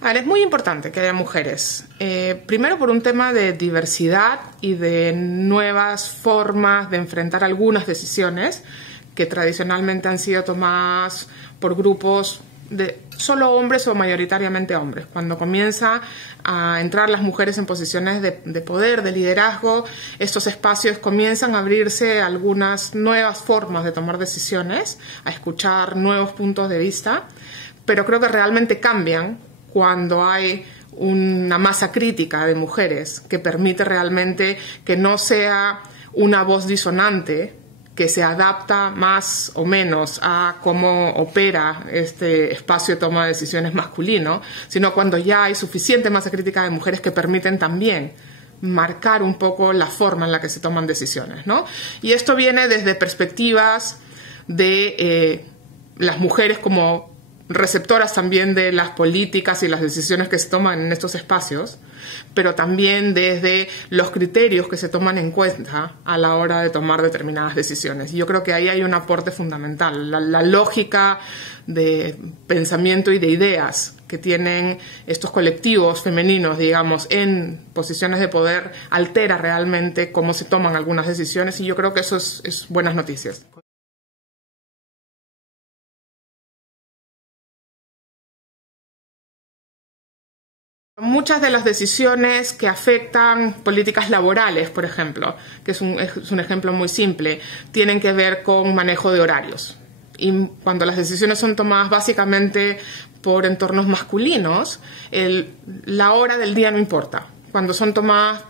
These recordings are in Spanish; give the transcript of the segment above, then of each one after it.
A ver, es muy importante que haya mujeres. Primero por un tema de diversidad y de nuevas formas de enfrentar algunas decisiones que tradicionalmente han sido tomadas por grupos de solo hombres o mayoritariamente hombres. Cuando comienza a entrar las mujeres en posiciones de poder, de liderazgo, estos espacios comienzan a abrirse algunas nuevas formas de tomar decisiones, a escuchar nuevos puntos de vista, pero creo que realmente cambian cuando hay una masa crítica de mujeres que permite realmente que no sea una voz disonante que se adapta más o menos a cómo opera este espacio de toma de decisiones masculino, sino cuando ya hay suficiente masa crítica de mujeres que permiten también marcar un poco la forma en la que se toman decisiones, ¿no? Y esto viene desde perspectivas de las mujeres como receptoras también de las políticas y las decisiones que se toman en estos espacios, pero también desde los criterios que se toman en cuenta a la hora de tomar determinadas decisiones. Y yo creo que ahí hay un aporte fundamental. La lógica de pensamiento y de ideas que tienen estos colectivos femeninos, digamos, en posiciones de poder, altera realmente cómo se toman algunas decisiones, y yo creo que eso es buenas noticias. Muchas de las decisiones que afectan políticas laborales, por ejemplo, que es un ejemplo muy simple, tienen que ver con manejo de horarios. Y cuando las decisiones son tomadas básicamente por entornos masculinos, la hora del día no importa. Cuando son tomadas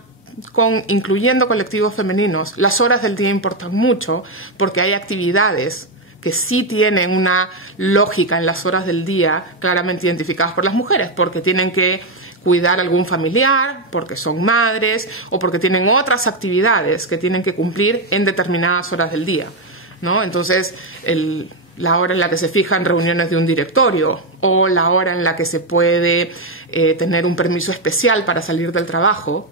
incluyendo colectivos femeninos, las horas del día importan mucho porque hay actividades que sí tienen una lógica en las horas del día claramente identificadas por las mujeres, porque tienen que cuidar a algún familiar, porque son madres o porque tienen otras actividades que tienen que cumplir en determinadas horas del día, ¿no? Entonces, la hora en la que se fijan reuniones de un directorio o la hora en la que se puede tener un permiso especial para salir del trabajo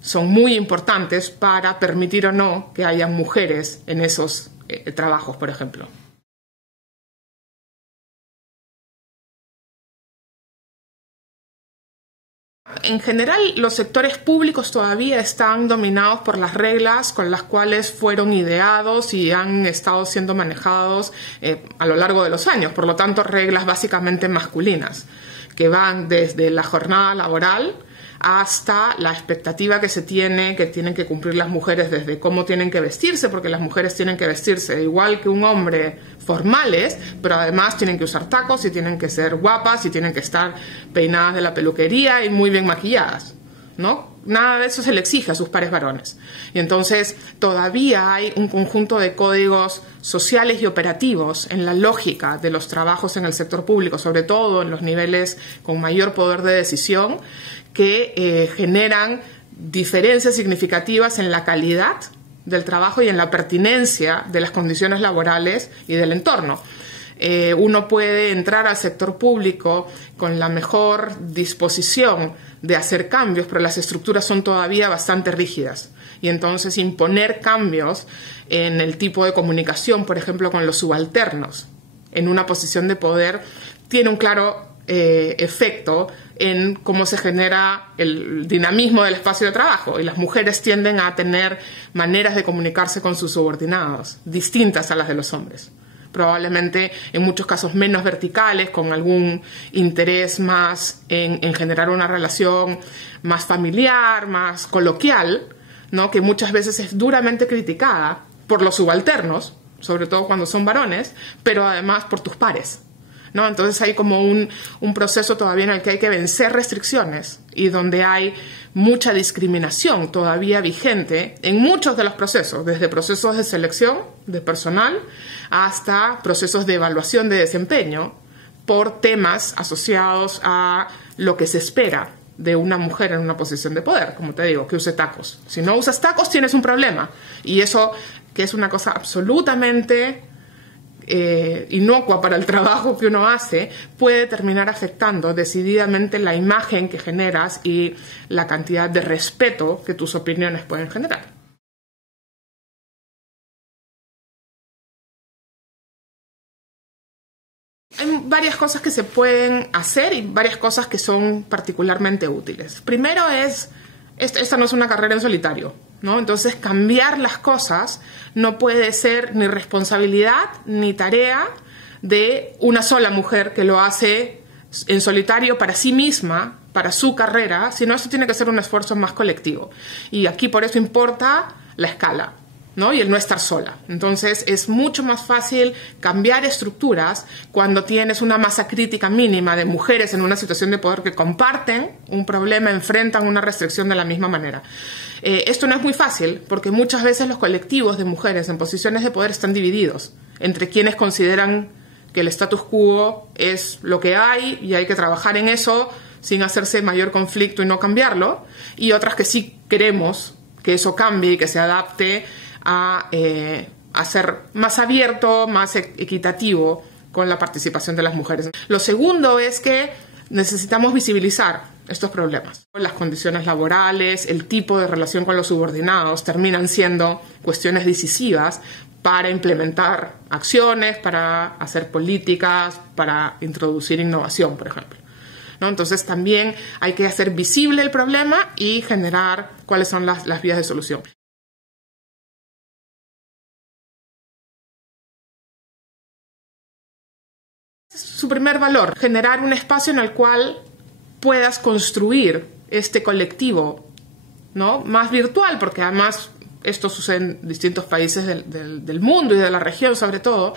son muy importantes para permitir o no que haya mujeres en esos trabajos, por ejemplo. En general, los sectores públicos todavía están dominados por las reglas con las cuales fueron ideados y han estado siendo manejados a lo largo de los años. Por lo tanto, reglas básicamente masculinas, que van desde la jornada laboral hasta la expectativa que se tiene, que tienen que cumplir las mujeres desde cómo tienen que vestirse, porque las mujeres tienen que vestirse igual que un hombre, formales, pero además tienen que usar tacos y tienen que ser guapas y tienen que estar peinadas de la peluquería y muy bien maquilladas, ¿no? Nada de eso se le exige a sus pares varones. Y entonces todavía hay un conjunto de códigos sociales y operativos en la lógica de los trabajos en el sector público, sobre todo en los niveles con mayor poder de decisión, que generan diferencias significativas en la calidad del trabajo y en la pertinencia de las condiciones laborales y del entorno. Uno puede entrar al sector público con la mejor disposición de hacer cambios, pero las estructuras son todavía bastante rígidas. Y entonces imponer cambios en el tipo de comunicación, por ejemplo, con los subalternos, en una posición de poder, tiene un claro efecto en cómo se genera el dinamismo del espacio de trabajo, y las mujeres tienden a tener maneras de comunicarse con sus subordinados distintas a las de los hombres, probablemente en muchos casos menos verticales, con algún interés más en generar una relación más familiar, más coloquial, ¿no? Que muchas veces es duramente criticada por los subalternos, sobre todo cuando son varones, pero además por tus pares, ¿no? Entonces hay como un proceso todavía en el que hay que vencer restricciones y donde hay mucha discriminación todavía vigente en muchos de los procesos, desde procesos de selección de personal hasta procesos de evaluación de desempeño por temas asociados a lo que se espera de una mujer en una posición de poder, como te digo, que use tacos. Si no usas tacos tienes un problema, y eso, que es una cosa absolutamente inocua para el trabajo que uno hace, puede terminar afectando decididamente la imagen que generas y la cantidad de respeto que tus opiniones pueden generar. Hay varias cosas que se pueden hacer y varias cosas que son particularmente útiles. Primero esta no es una carrera en solitario, ¿no? Entonces, cambiar las cosas no puede ser ni responsabilidad ni tarea de una sola mujer que lo hace en solitario para sí misma, para su carrera, sino eso tiene que ser un esfuerzo más colectivo. Y aquí por eso importa la escala, ¿no? Y el no estar sola. Entonces es mucho más fácil cambiar estructuras cuando tienes una masa crítica mínima de mujeres en una situación de poder que comparten un problema, enfrentan una restricción de la misma manera. Esto no es muy fácil porque muchas veces los colectivos de mujeres en posiciones de poder están divididos entre quienes consideran que el status quo es lo que hay y hay que trabajar en eso sin hacerse mayor conflicto y no cambiarlo, y otras que sí queremos que eso cambie y que se adapte a ser más abierto, más equitativo con la participación de las mujeres. Lo segundo es que necesitamos visibilizar estos problemas. Las condiciones laborales, el tipo de relación con los subordinados terminan siendo cuestiones decisivas para implementar acciones, para hacer políticas, para introducir innovación, por ejemplo, ¿no? Entonces también hay que hacer visible el problema y generar cuáles son las vías de solución. Su primer valor, generar un espacio en el cual puedas construir este colectivo, ¿no? Más virtual, porque además esto sucede en distintos países del mundo y de la región sobre todo,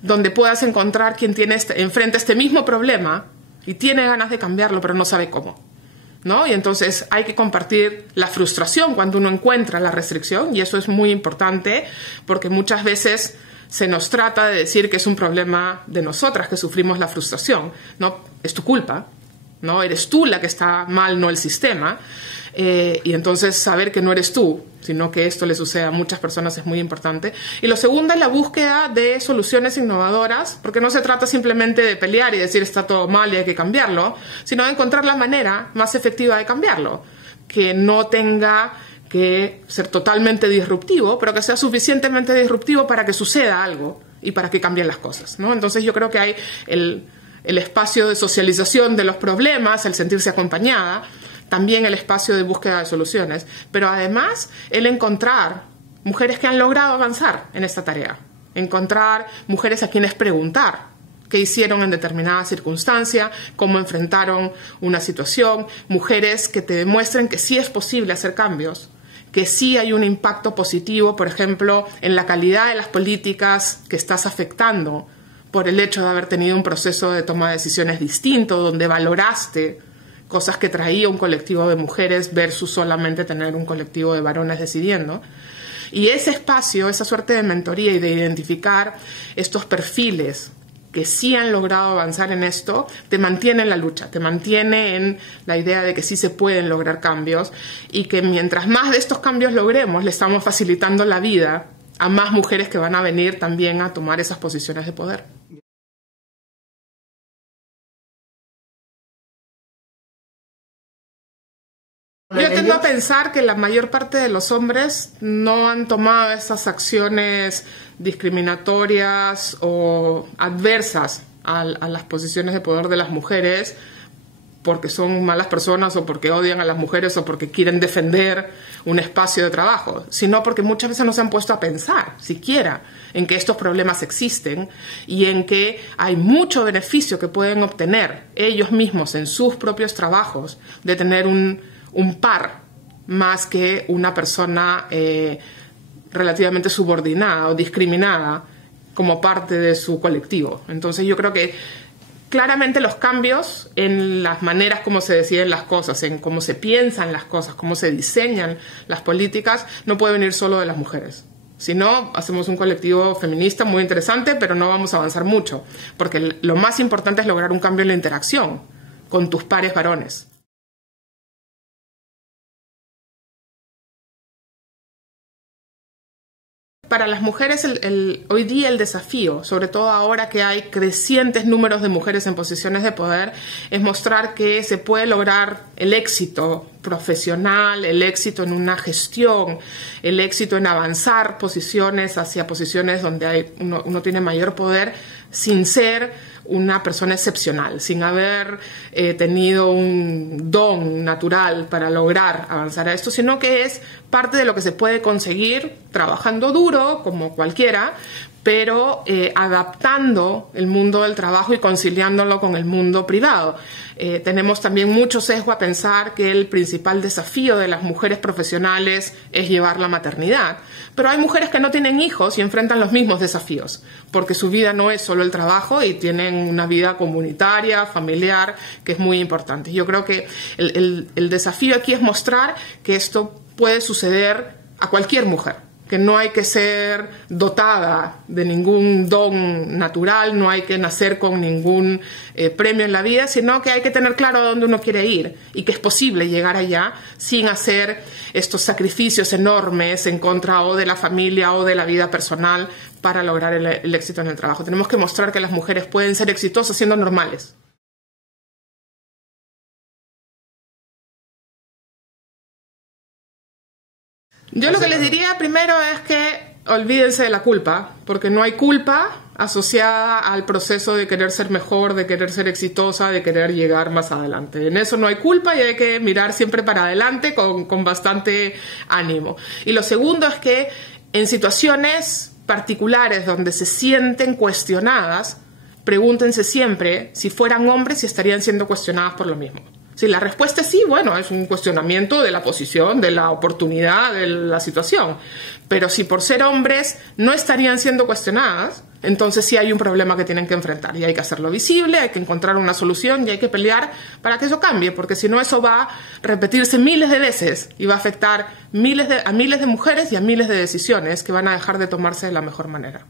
donde puedas encontrar quien tiene enfrente este mismo problema y tiene ganas de cambiarlo, pero no sabe cómo, ¿no? Y entonces hay que compartir la frustración cuando uno encuentra la restricción, y eso es muy importante porque muchas veces se nos trata de decir que es un problema de nosotras que sufrimos la frustración, ¿no? Es tu culpa, ¿no? Eres tú la que está mal, no el sistema. Y entonces saber que no eres tú, sino que esto le sucede a muchas personas es muy importante. Y lo segundo es la búsqueda de soluciones innovadoras, porque no se trata simplemente de pelear y decir está todo mal y hay que cambiarlo, sino de encontrar la manera más efectiva de cambiarlo, que no tenga que ser totalmente disruptivo, pero que sea suficientemente disruptivo para que suceda algo y para que cambien las cosas, ¿no? Entonces yo creo que hay el espacio de socialización de los problemas, el sentirse acompañada, también el espacio de búsqueda de soluciones, pero además el encontrar mujeres que han logrado avanzar en esta tarea, encontrar mujeres a quienes preguntar qué hicieron en determinada circunstancia, cómo enfrentaron una situación, mujeres que te demuestren que sí es posible hacer cambios, que sí hay un impacto positivo, por ejemplo, en la calidad de las políticas que estás afectando por el hecho de haber tenido un proceso de toma de decisiones distinto, donde valoraste cosas que traía un colectivo de mujeres versus solamente tener un colectivo de varones decidiendo. Y ese espacio, esa suerte de mentoría y de identificar estos perfiles que sí han logrado avanzar en esto, te mantiene en la lucha, te mantiene en la idea de que sí se pueden lograr cambios y que mientras más de estos cambios logremos, le estamos facilitando la vida a más mujeres que van a venir también a tomar esas posiciones de poder. Yo tiendo a pensar que la mayor parte de los hombres no han tomado esas acciones discriminatorias o adversas a las posiciones de poder de las mujeres porque son malas personas o porque odian a las mujeres o porque quieren defender un espacio de trabajo, sino porque muchas veces no se han puesto a pensar siquiera en que estos problemas existen y en que hay mucho beneficio que pueden obtener ellos mismos en sus propios trabajos de tener un par más que una persona relativamente subordinada o discriminada como parte de su colectivo. Entonces yo creo que claramente los cambios en las maneras como se deciden las cosas, en cómo se piensan las cosas, cómo se diseñan las políticas, no puede venir solo de las mujeres. Si no, hacemos un colectivo feminista muy interesante, pero no vamos a avanzar mucho, porque lo más importante es lograr un cambio en la interacción con tus pares varones. Para las mujeres hoy día el desafío, sobre todo ahora que hay crecientes números de mujeres en posiciones de poder, es mostrar que se puede lograr el éxito profesional, el éxito en una gestión, el éxito en avanzar posiciones hacia posiciones donde uno tiene mayor poder sin ser una persona excepcional, sin haber tenido un don natural para lograr avanzar a esto, sino que es parte de lo que se puede conseguir trabajando duro, como cualquiera, pero adaptando el mundo del trabajo y conciliándolo con el mundo privado. Tenemos también mucho sesgo a pensar que el principal desafío de las mujeres profesionales es llevar la maternidad. Pero hay mujeres que no tienen hijos y enfrentan los mismos desafíos, porque su vida no es solo el trabajo y tienen una vida comunitaria, familiar, que es muy importante. Yo creo que el desafío aquí es mostrar que esto puede suceder a cualquier mujer, que no hay que ser dotada de ningún don natural, no hay que nacer con ningún premio en la vida, sino que hay que tener claro a dónde uno quiere ir y que es posible llegar allá sin hacer estos sacrificios enormes en contra o de la familia o de la vida personal para lograr el éxito en el trabajo. Tenemos que mostrar que las mujeres pueden ser exitosas siendo normales. Yo lo que les diría primero es que olvídense de la culpa, porque no hay culpa asociada al proceso de querer ser mejor, de querer ser exitosa, de querer llegar más adelante. En eso no hay culpa y hay que mirar siempre para adelante con bastante ánimo. Y lo segundo es que en situaciones particulares donde se sienten cuestionadas, pregúntense siempre si fueran hombres si estarían siendo cuestionadas por lo mismo. Si la respuesta es sí, bueno, es un cuestionamiento de la posición, de la oportunidad, de la situación. Pero si por ser hombres no estarían siendo cuestionadas, entonces sí hay un problema que tienen que enfrentar y hay que hacerlo visible, hay que encontrar una solución y hay que pelear para que eso cambie, porque si no eso va a repetirse miles de veces y va a afectar a miles de mujeres y a miles de decisiones que van a dejar de tomarse de la mejor manera.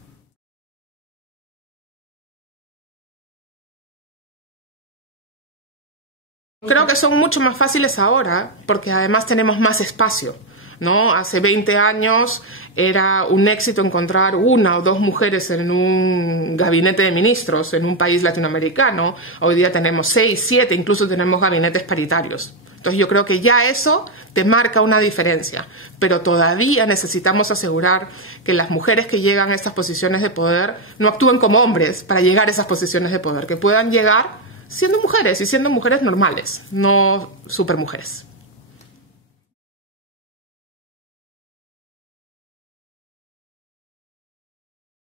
Creo que son mucho más fáciles ahora porque además tenemos más espacio, ¿no? Hace 20 años era un éxito encontrar una o dos mujeres en un gabinete de ministros en un país latinoamericano. Hoy día tenemos 6, 7, incluso tenemos gabinetes paritarios. Entonces yo creo que ya eso te marca una diferencia, pero todavía necesitamos asegurar que las mujeres que llegan a estas posiciones de poder no actúen como hombres para llegar a esas posiciones de poder, que puedan llegar siendo mujeres y siendo mujeres normales, no supermujeres.